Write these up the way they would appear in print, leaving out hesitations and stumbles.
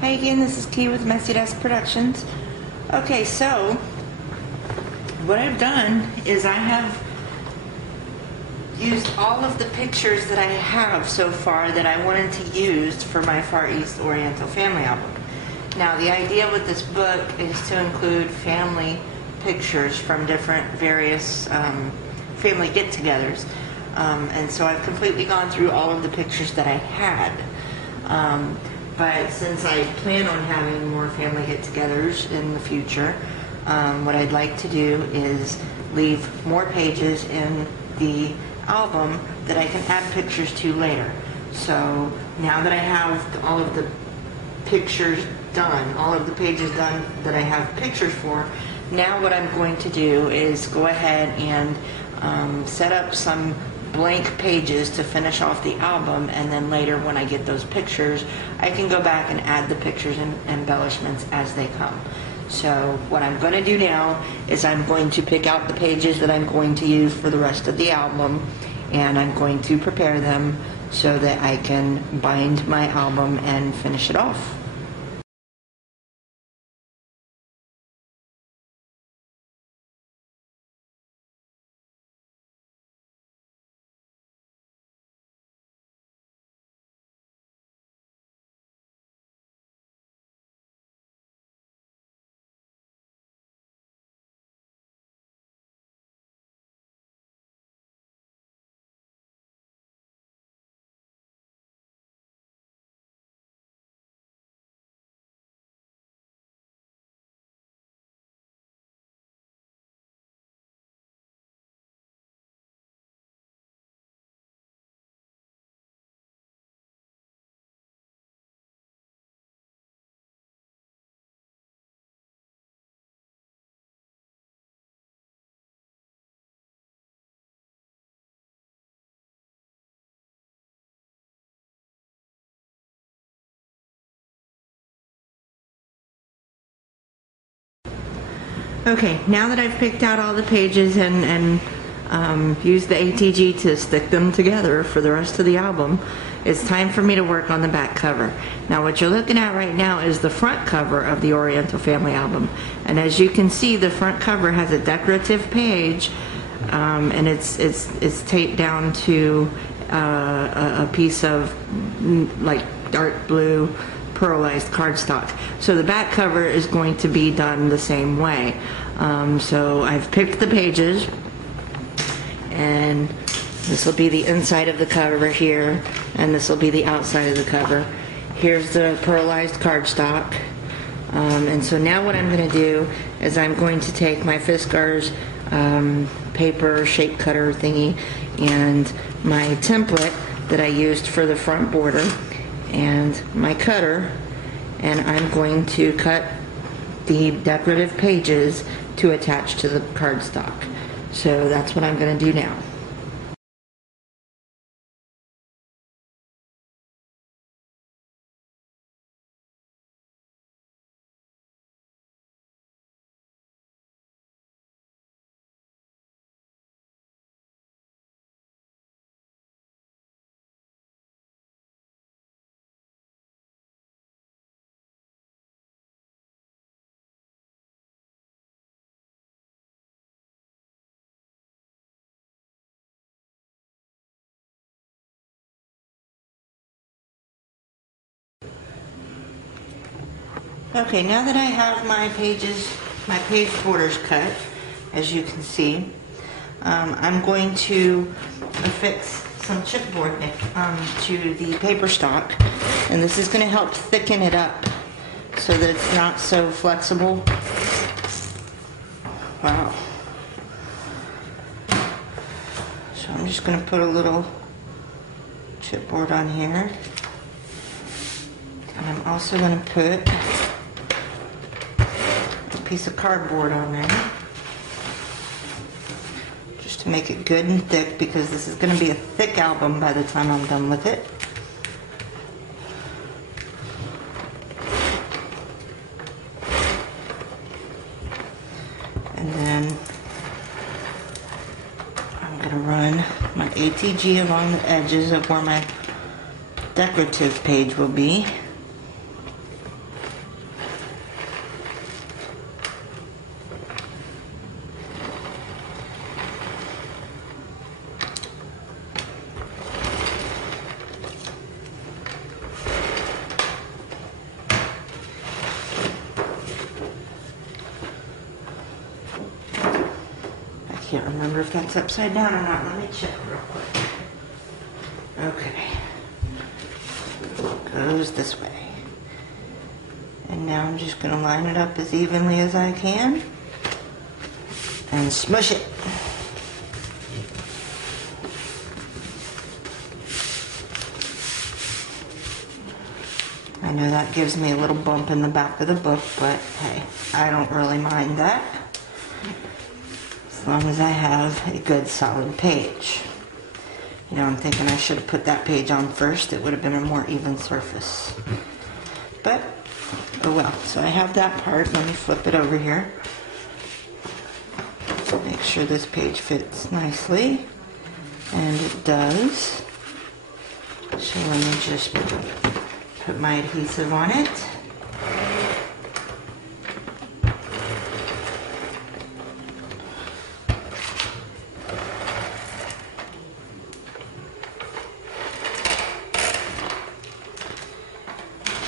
Hi again, this is Key with Messy Desk Productions. Okay, so what I've done is I have used all of the pictures that I have so far that I wanted to use for my Far East Oriental family album. Now, the idea with this book is to include family pictures from different various family get-togethers. And so I've completely gone through all of the pictures that I had. But since I plan on having more family get-togethers in the future, what I'd like to do is leave more pages in the album that I can add pictures to later. So now that I have all of the pictures done, all of the pages done that I have pictures for, now what I'm going to do is go ahead and set up some blank pages to finish off the album, and then later when I get those pictures I can go back and add the pictures and embellishments as they come. So what I'm going to do now is I'm going to pick out the pages that I'm going to use for the rest of the album, and I'm going to prepare them so that I can bind my album and finish it off. Okay, now that I've picked out all the pages and used the ATG to stick them together for the rest of the album, it's time for me to work on the back cover. Now what you're looking at right now is the front cover of the Oriental Family Album. And as you can see, the front cover has a decorative page, and it's taped down to a piece of like dark blue pearlized cardstock. So the back cover is going to be done the same way. So I've picked the pages, and this will be the inside of the cover here, and this will be the outside of the cover. Here's the pearlized cardstock. And so now what I'm going to do is I'm going to take my Fiskars paper shape cutter thingy and my template that I used for the front border and my cutter, and I'm going to cut the decorative pages to attach to the cardstock. So that's what I'm going to do now. Okay, now that I have my page borders cut, as you can see, I'm going to affix some chipboard to the paper stock, and this is going to help thicken it up so that it's not so flexible. Wow. So I'm just going to put a little chipboard on here, and I'm also going to put piece of cardboard on there just to make it good and thick, because this is going to be a thick album by the time I'm done with it. And then I'm going to run my ATG along the edges of where my decorative page will be. can't remember if that's upside down or not. Let me check real quick. Okay. Goes this way. And now I'm just going to line it up as evenly as I can and smush it. I know that gives me a little bump in the back of the book, but hey, I don't really mind that. As long as I have a good solid page. You know, I'm thinking I should have put that page on first. It would have been a more even surface. But, oh well. So I have that part. Let me flip it over here. Make sure this page fits nicely. And it does. So let me just put my adhesive on it.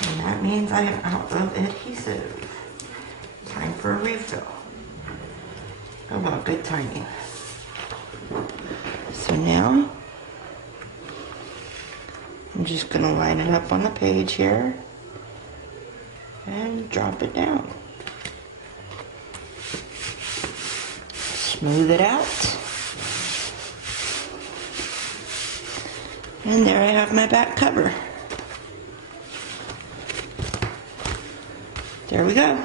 And that means I am out of adhesive. Time for a refill. Oh well, good timing. So now I'm just going to line it up on the page here and drop it down. Smooth it out. And there I have my back cover. There we go.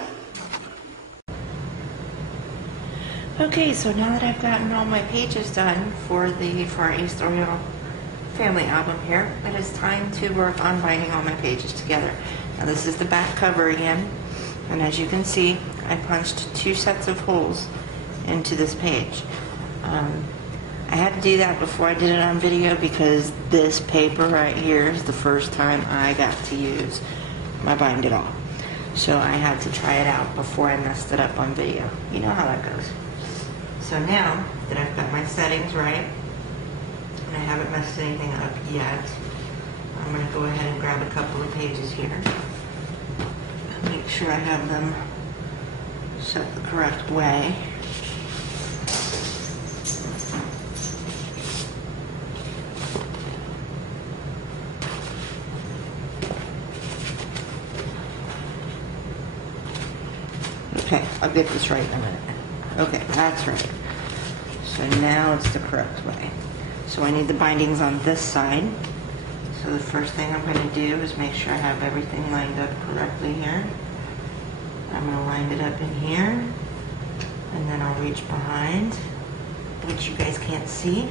Okay, so now that I've gotten all my pages done for the Far East Oriental family album here, it is time to work on binding all my pages together. Now this is the back cover again, and as you can see, I punched 2 sets of holes into this page. I had to do that before I did it on video because this paper right here is the first time I got to use my bind it all. So I had to try it out before I messed it up on video. You know how that goes. So now that I've got my settings right, and I haven't messed anything up yet, I'm going to go ahead and grab a couple of pages here and make sure I have them set the correct way. Okay, I'll get this right in a minute. Okay, that's right. So now it's the correct way. So I need the bindings on this side. So the first thing I'm going to do is make sure I have everything lined up correctly here. I'm going to line it up in here. And then I'll reach behind, which you guys can't see.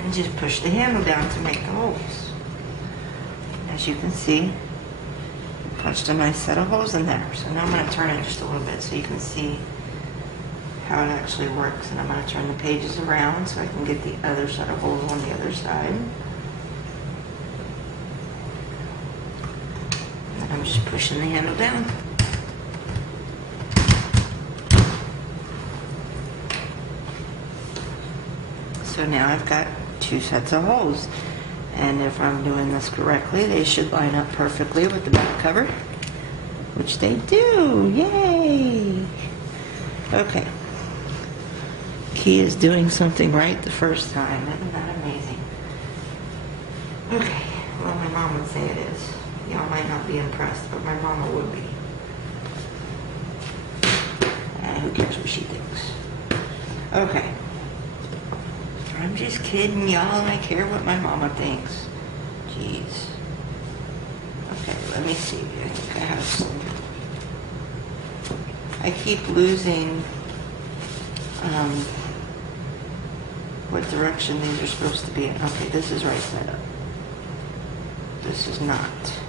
And just push the handle down to make the holes. As you can see, punched a nice set of holes in there. So now I'm going to turn it just a little bit so you can see how it actually works. And I'm going to turn the pages around so I can get the other set of holes on the other side. And I'm just pushing the handle down. So now I've got 2 sets of holes. And if I'm doing this correctly, they should line up perfectly with the back cover, which they do. Yay! Okay. Key is doing something right the first time. Isn't that amazing? Okay. Well, my mom would say it is. Y'all might not be impressed, but my mama would be. Who cares what she thinks? Okay. I'm just kidding, y'all. I care what my mama thinks. Jeez. Okay, let me see. I think I have some. I keep losing what direction these are supposed to be in. Okay, this is right side up. This is not.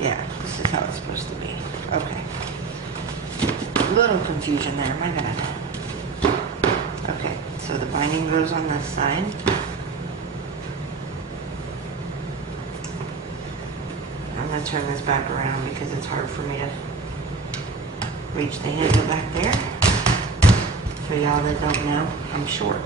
Yeah, this is how it's supposed to be. Okay. Little confusion there, my bad. Okay, so the binding goes on this side. I'm going to turn this back around because it's hard for me to reach the handle back there. For y'all that don't know, I'm short.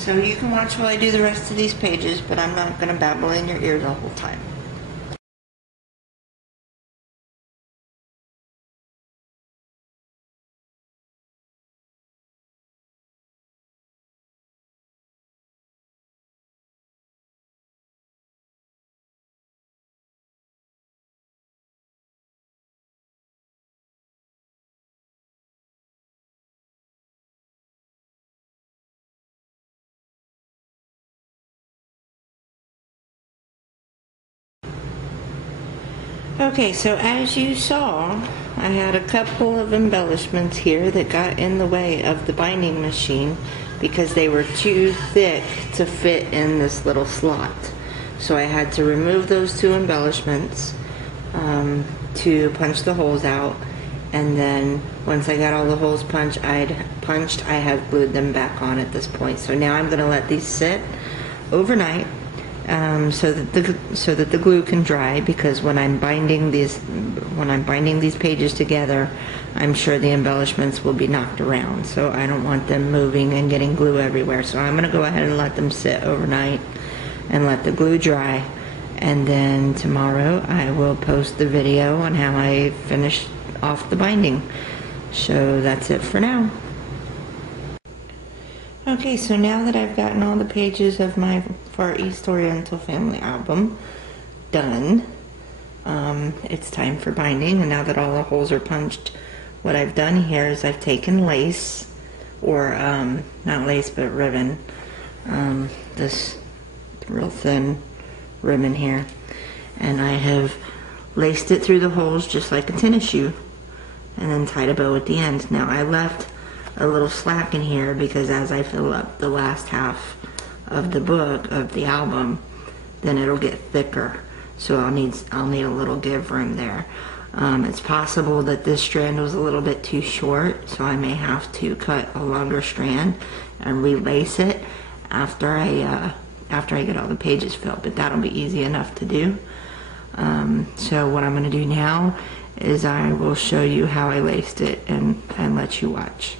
So you can watch while I do the rest of these pages, but I'm not going to babble in your ear the whole time. Okay, so as you saw, I had a couple of embellishments here that got in the way of the binding machine because they were too thick to fit in this little slot. So I had to remove those two embellishments to punch the holes out, and then once I got all the holes punched, I have glued them back on at this point. So now I'm going to let these sit overnight so that the glue can dry, because when I'm binding these pages together, I'm sure the embellishments will be knocked around, so I don't want them moving and getting glue everywhere. So I'm going to go ahead and let them sit overnight and let the glue dry, and then tomorrow I will post the video on how I finish off the binding. So that's it for now. Okay, so now that I've gotten all the pages of my Far East Oriental family album done, it's time for binding. And now that all the holes are punched, what I've done here is I've taken lace, or not lace but ribbon, this real thin ribbon here, and I have laced it through the holes just like a tennis shoe, and then tied a bow at the end. Now I left a little slack in here because as I fill up the last half of the book, of the album, then it'll get thicker, so I'll need a little give room there. It's possible that this strand was a little bit too short, so I may have to cut a longer strand and relace it after I get all the pages filled, but that'll be easy enough to do. So what I'm going to do now is I will show you how I laced it and let you watch.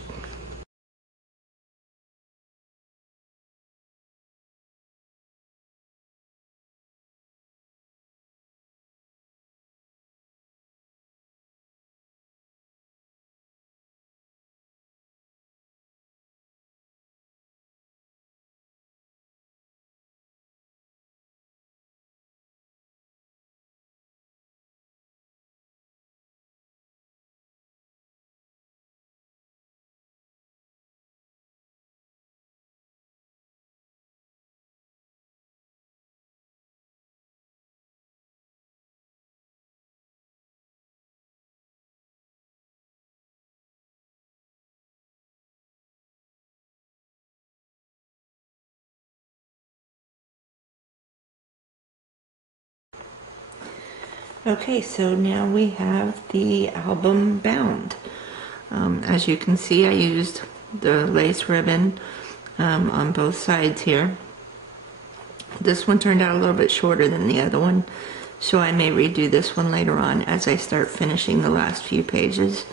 Okay, so now we have the album bound. As you can see, I used the lace ribbon on both sides here. This one turned out a little bit shorter than the other one, so I may redo this one later on as I start finishing the last few pages.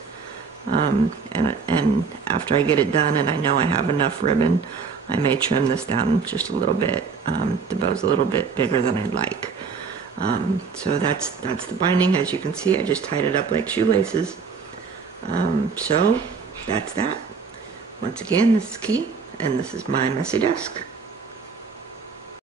And after I get it done and I know I have enough ribbon, I may trim this down just a little bit. The bow's a little bit bigger than I'd like. So that's the binding. As you can see, I just tied it up like shoelaces. So that's that. Once again, this is Key, and this is my messy desk.